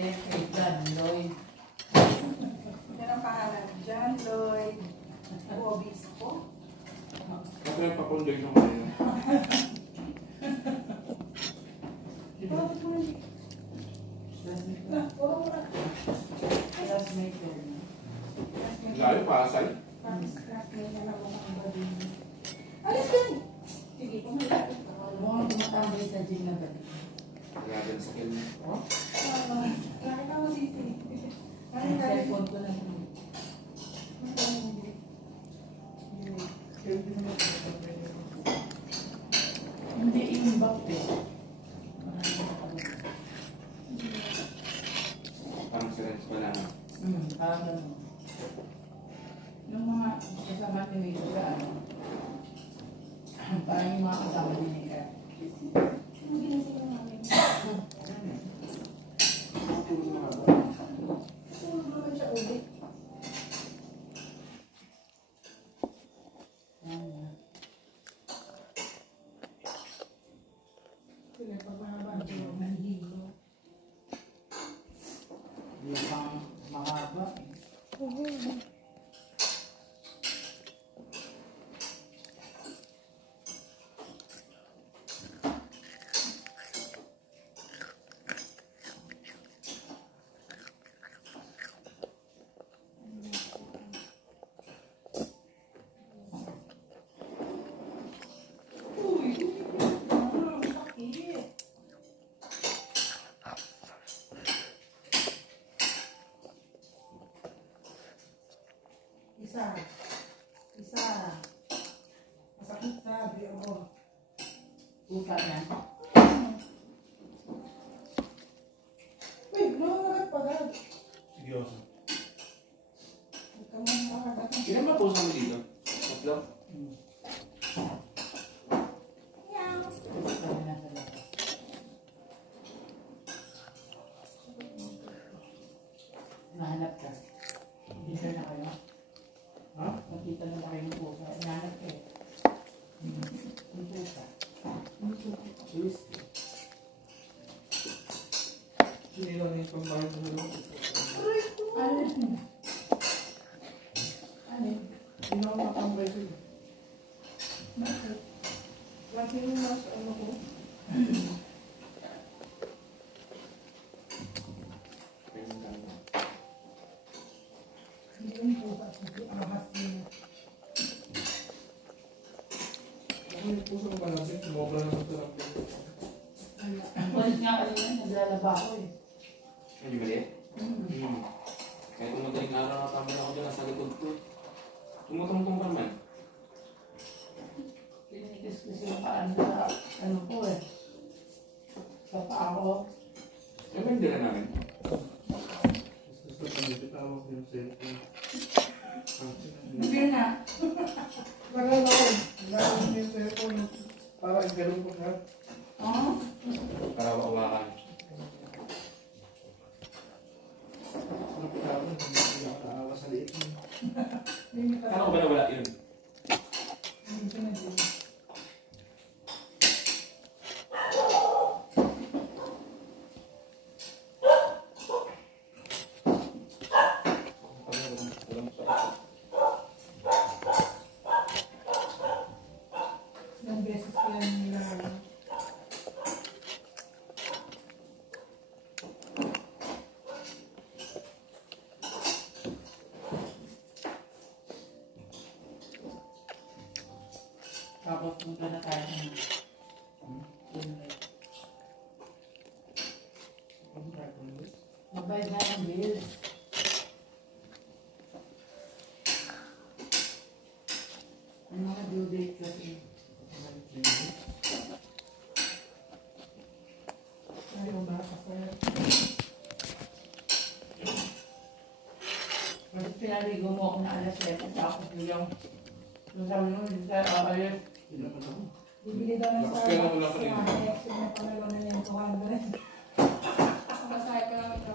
Jeff, kay John Lloyd. Yan ang pangalan. John Lloyd. Obispo. Kasi may pa-foundation ko yun. Bakit mo hindi? Classmate ko. Layo, pasay. Classmate na lang ako ang babi. Alis ka! Sige, pumalapit ako. Mukhang tumatambay sa gym na ba? Grabe ang sakit niya. Oh? Nakita mo sisi. Ang cellphone ko na. Hindi imbak eh. Parang si Renz pala na. Parang ganun. Yung mga kasama ni Mika, parang yung mga kasama ni Mika. Ano ginasira namin? Tulog naman siya ulit. Sige, pag mahaba, tulog ng hilo. Hindi pang mahaba eh. Isa. Masakit sabi ako. Usa yan. Wait, lumalagat pa dad. Sige, Oso. Huwag ka mong makagat. Ilan ba puso mo dito? Tatlo? Sabi na sa labas. Nahanap ka. Dito na kayo. Ha? Makita na kayo ng pusa. Nahanap ka eh. Yung pusa. Cheers. Hindi lang yung pambayad mo lang. Alin? Alin? Hindi na ako nakambay sa'yo. Bakit? Lagi yung mas ano ko. Hindi yung bukas. Hindi ahas niya. Ako yung puso ko malasing. Sumobra naman ito lang. Balik nga kanina, naglalaba ako eh. Hindi mali? Kahit madaling araw nakatambay ako dyan nasa likod ko. Tumutungtong ka naman. Tinitis ko siya paan sa ano ko eh. Sa paa ko. Eh, ba hindi na namin? Gusto ko nagtitawag yung cellphone. Hindi na. Nagal ako. Nagal yung cellphone. Para igalong ko na. Oo. Para makawakan. Sarap ka ako. Hindi nakakaawa sa liit mo. Ano ko ba nawala yun? Hindi siya nag-iwan. Ilang beses ko yan nilalang. Tapos punta na tayo ng Mabayad na ng bills. Ang mga due date kasi. Ayaw ba kasi? Kasi pinaligo mo ako na alas 7 tapos yung sabi mo, hindi tayo aalis. Hindi naman ako. Bibili daw ng Lakas kaya wala Starbucks. ka rin. Kaya exit na pala na yung 200. Masaya ko lang ito.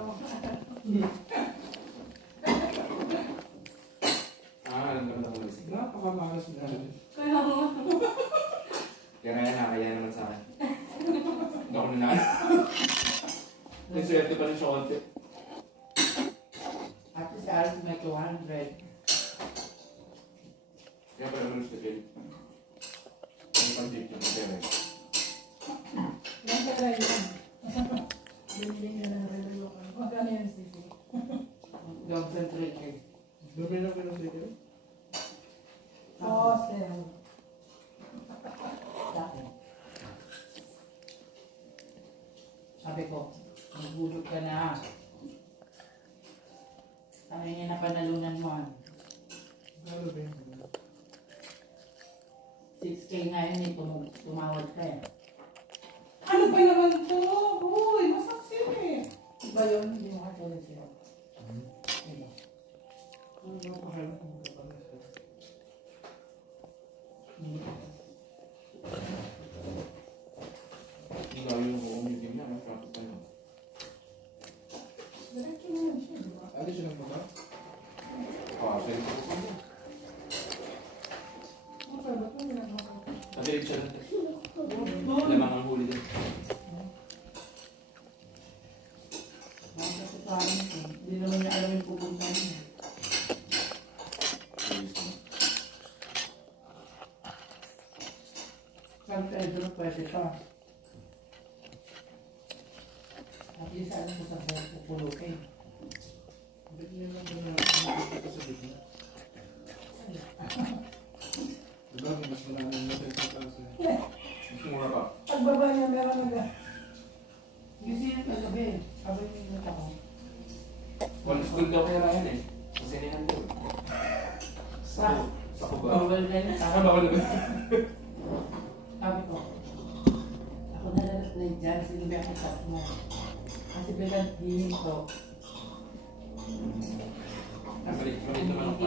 Alam naman ako naisip. Napakamalas na. Kaya mo. Kaya nakakaya naman sa akin. Hindi ako nanalo. May swerte pa rin siya konti. At least alas may 200. Kaya pala mo gusto Phil. Ang pag-dip yung pera. Yan ka rin yan. Binili niya ng relo. Magkano yan, Sisi? Concentrated. Dumi na kayo sa ito. Oo, sir. Sabi ko, magbulot ka na. Sabi niya na panalunan mo. Ano ba yun? 6K nga yun eh, tumawad ka eh. Ano ba naman to? Uy, masaksin eh. Iba yun, hindi mo katulad sila. Iba. Ano ba pakialam kung magkapala siya? Hindi. Ang lalo yung kumigim niya. Ang traffic pa yun. Diretso na yan siya, di ba? Ate siya ng baba? Sa'yo po siya. Ang sabi ko, ginagawa ko. Nabilib siya lang. Lamang ang huli din. Mga kasi parang ito, hindi naman niya alam yung pupunta niya. San Pedro pwede pa. At least alam ko sa buhay pupulutin. Ba't niya lang ba na nakikita sa bigla? Diba, mas maraming natin sa taas eh. Mas mura pa. Pagbaba niya, meron na ga. Kasi yung kagabi, sabi ko yung ako. One school daw kaya yan eh. Kasi niyan doon. Sa kuba. Bawal na yun. Bawal na. Sabi ko, ako na lang na dyan, sino ba ang isap mo? Kasi bilang hihing ko, Malit naman ang